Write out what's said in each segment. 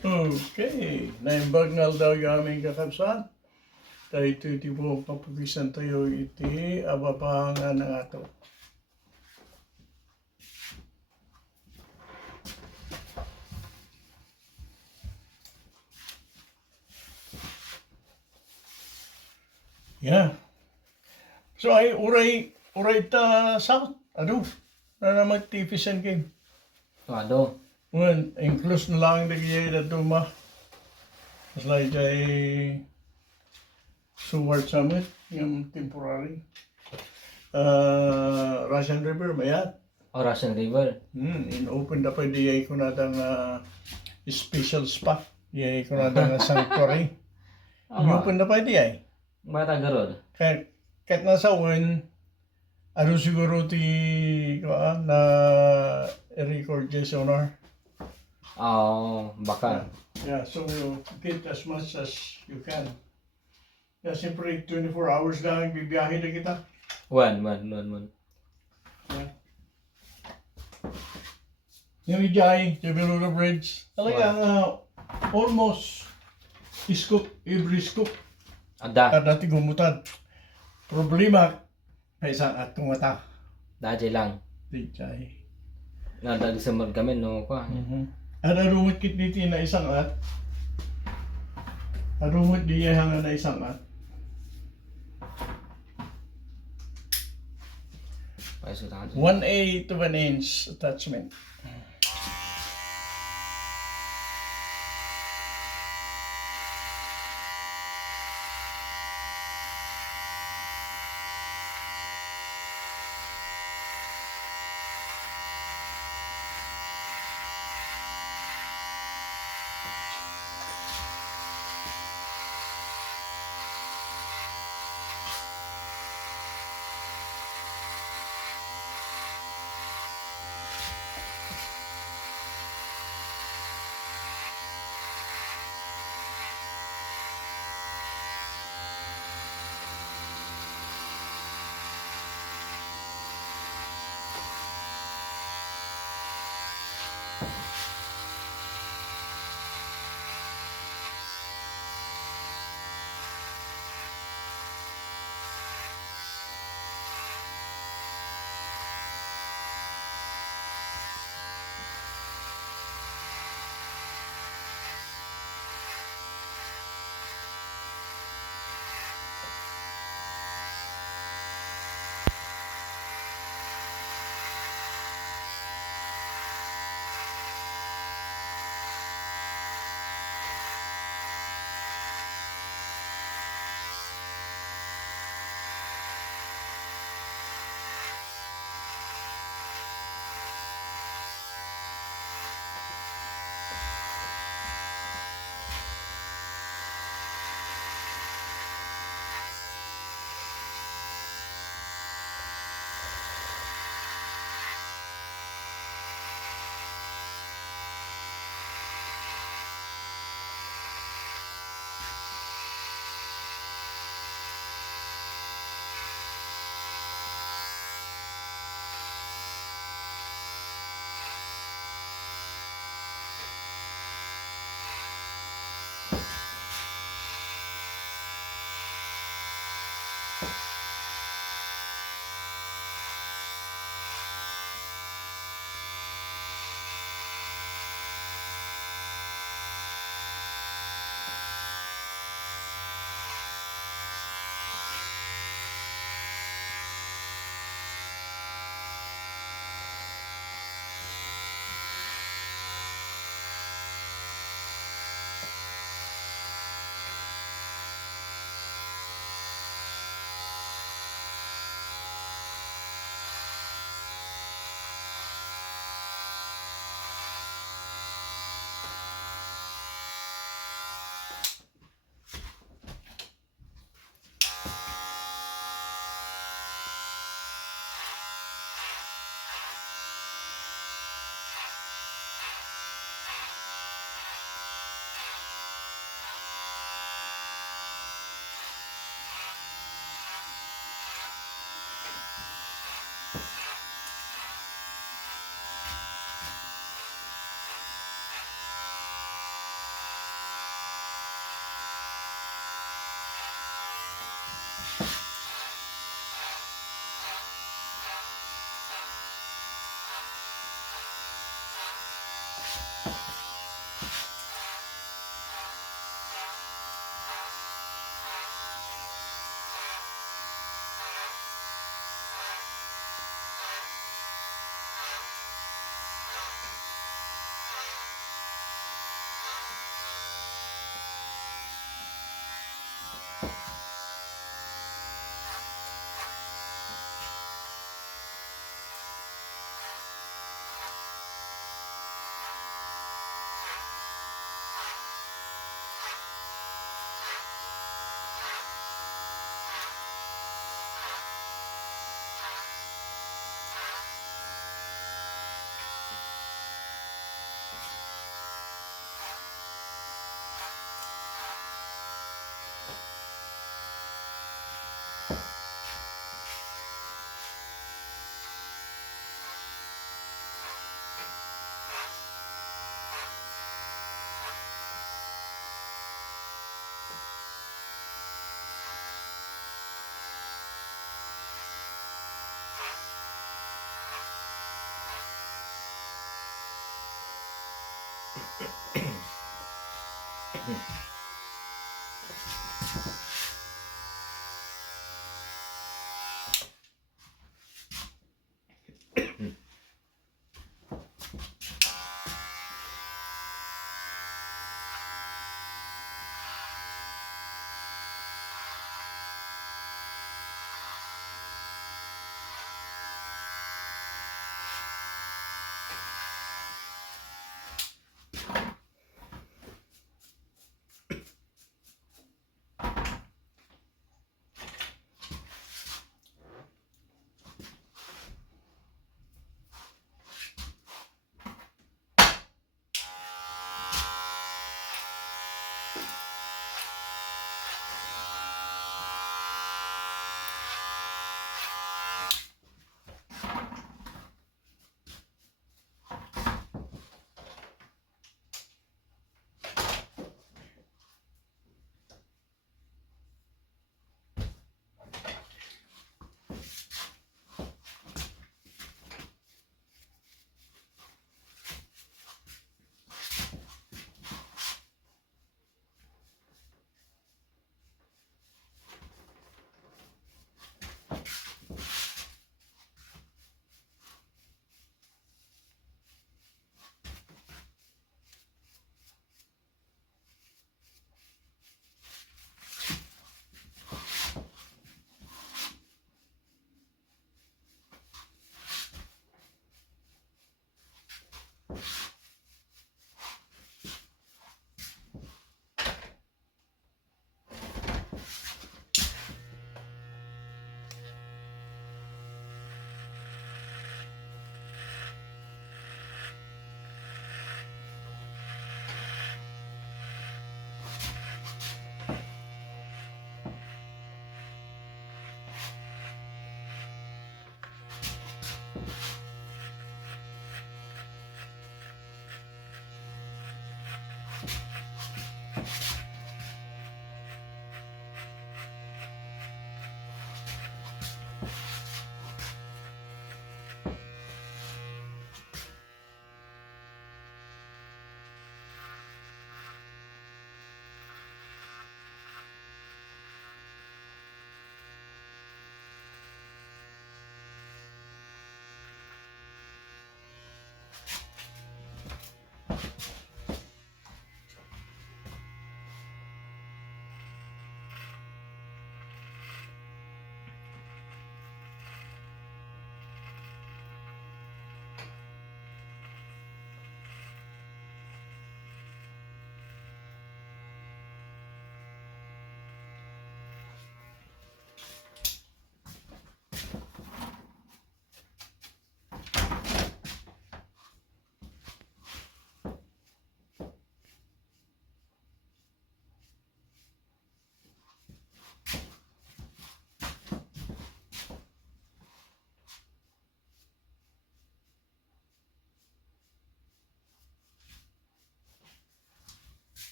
Okay, naimbagnal daw yung aming kakabsat. Tayo ito po papukisan tayo iti Ababa nga nangato. Yeah. So ay uray ta south. Ano? Na naman tipisan kayo. Ano? Well, inclus na lang nagyay na duma. Mas like ay Suward Summit, yung temporary. Russian River, mayat. Russian River. In-open na pa di ko na tang special spa. Di ko na tang sanctuary. In-open na pa di ay. Bata garod. Kahit nasa uwan, ano siguro ti na record dyan sa honor. Baka. Yeah, so get as much as you can. Yeah, siyempre 24 hours lang bibiyahe na kita. One. Yeah. Yung Ijay, Jabilula Bridge, talagang almost scoop, every scoop. Ada. Dati gumutan. Problema, ay isang atong mata. Dati lang. Ijay. Nadagisamad kami no ko. Ada rumot kit dito na isang at. Rumot diya hanga na isang at. Ay so tayo. 1/8 to 1 inch attachment.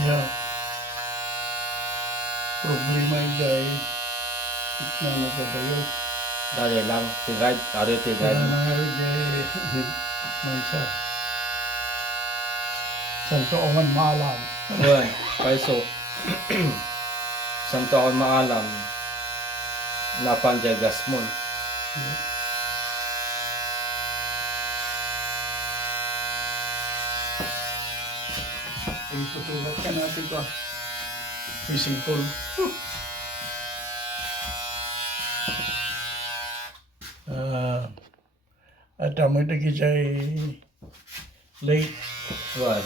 Ya, problema dahil na nagbabayo. Dali lang, tigad, ari Kaya tigad. nangyari dahil May isa. Santo Oman Maalam. Wan, paiso. Santo ako maalam. Napanja gasmon. Itutulat ka natin to. Fishing pole. At amoy na gijay late. Wan.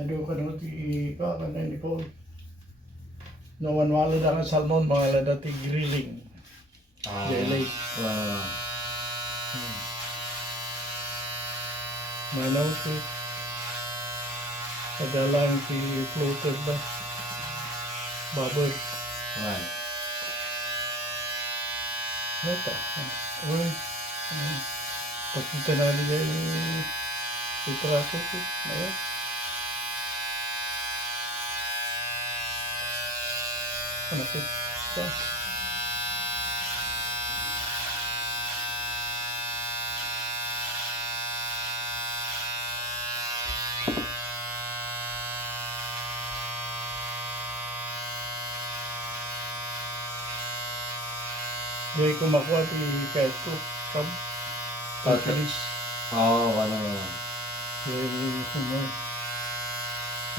Ano ka na ni Paul? Nawan wala na ka salmon, mga dati grilling. Jay late. Wan. Manaw si padalang si floated ba? Baboy. Wan. Neta. Uy. Pagkita na nila yung itraso ko. Ayan. Panakit. Ito. Hindi ko makuha di kahit ko. Pagkalis. Oo, ano yun. Jadi semua.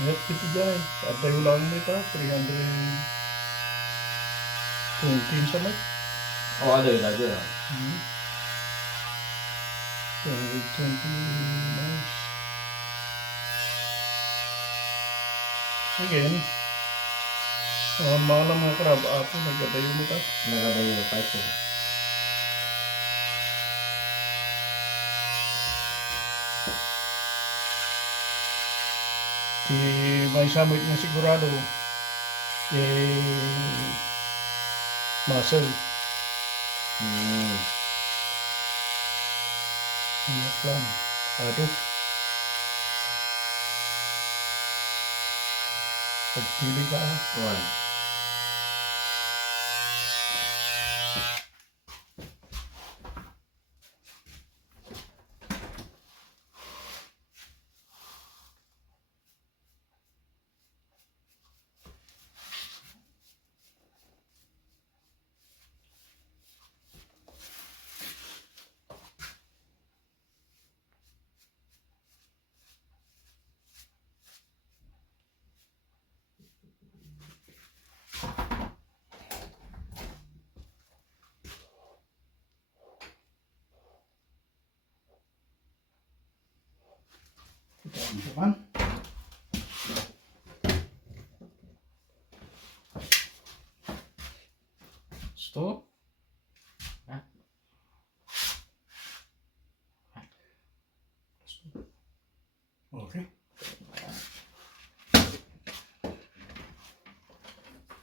Ingat kita jay. Ada ulang ni pa 320 sama. Oo, ada yun, ada yun. 320 miles. Again. Malam mga krab apo nagadayo mo ta. Nagada yun, paiso. Si may samit na sigurado muscle. Ingat lang. Aduh. Pagpili ka. Wan. Teman-teman. Stop. Okay.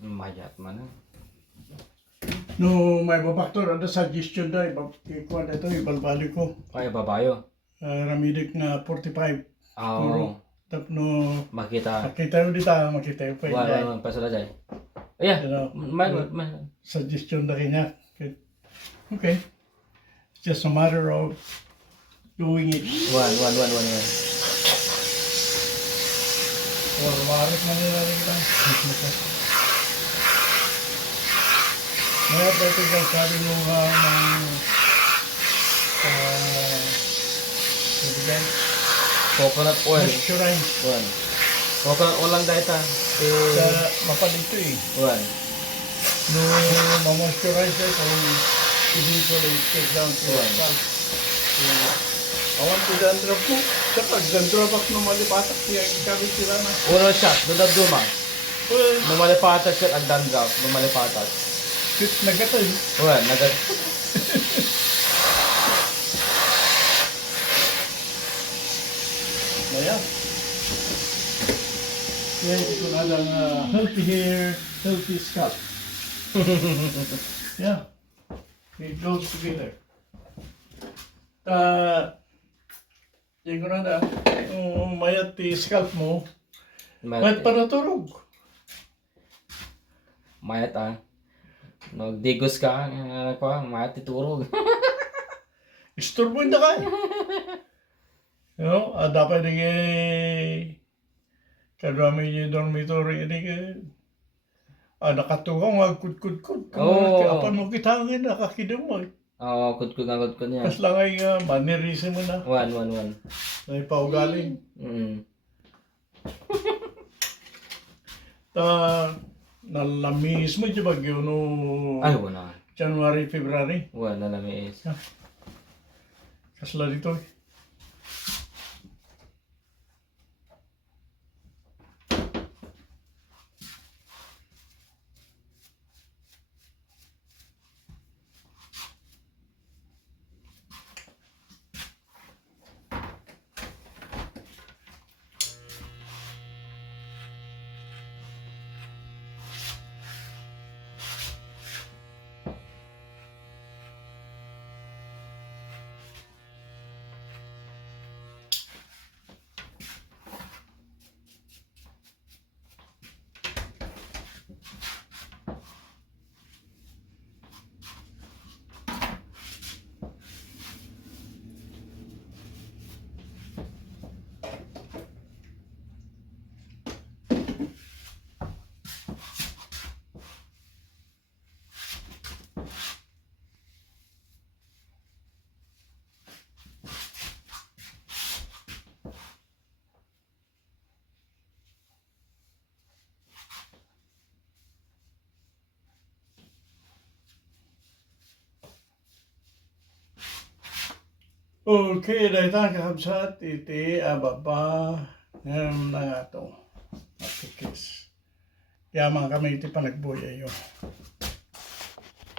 Mayat mana? No, may babaktor ada suggestion dai ikuan ito ibalbali ko. Ay, babayo. Ramidik na 45. Oo. Tapno Makita. makita mo dito, makita mo pa yun. Wan, pasal aja. Iya, main. Suggestion na kanya. Okay. It's just a matter of doing it. Wan. Or marik na nila rin kita. Mayat ito dyan sabi mo ng Coconut oil. moisturize. Wan. Coconut oil lang dahil ta. Sa mapalito eh. Wan. No, ma-moisturize ito. Eventually it takes down to the scalp. Awan to dandruff mo. Kapag dandruff ako nung malipatak siya, ikabit sila na. Uno shot, dudad duma. Well, Numalipatas shot ang dandruff. Numalipatas. fit na gata eh. Wan, nagat. Ayan. Yan, ito na lang healthy hair, healthy scalp. Yeah. It goes together. Yan ko na na. Mayat ti scalp mo. Mayat para turog. Mayat ah. Magdigos ka, matiturog. Isturbo na ka. No, dapat rin kadami yung dormitory ini ka. Nakatuwang magkut-kut-kut. Oo. Apa mo kitangin, nakakidamay. Oo, kudkod niya. Kas lang ay mannerism mo na. One. Ay paugaling. Mm. Nalamis mo dyan bagyo no Ay, wala. January, February. Wala na may is. Kasla dito eh. Okay, dahil tayo kakabsat, iti Ababa, nangato, pukis. Kaya mga kami iti panagbuya yun.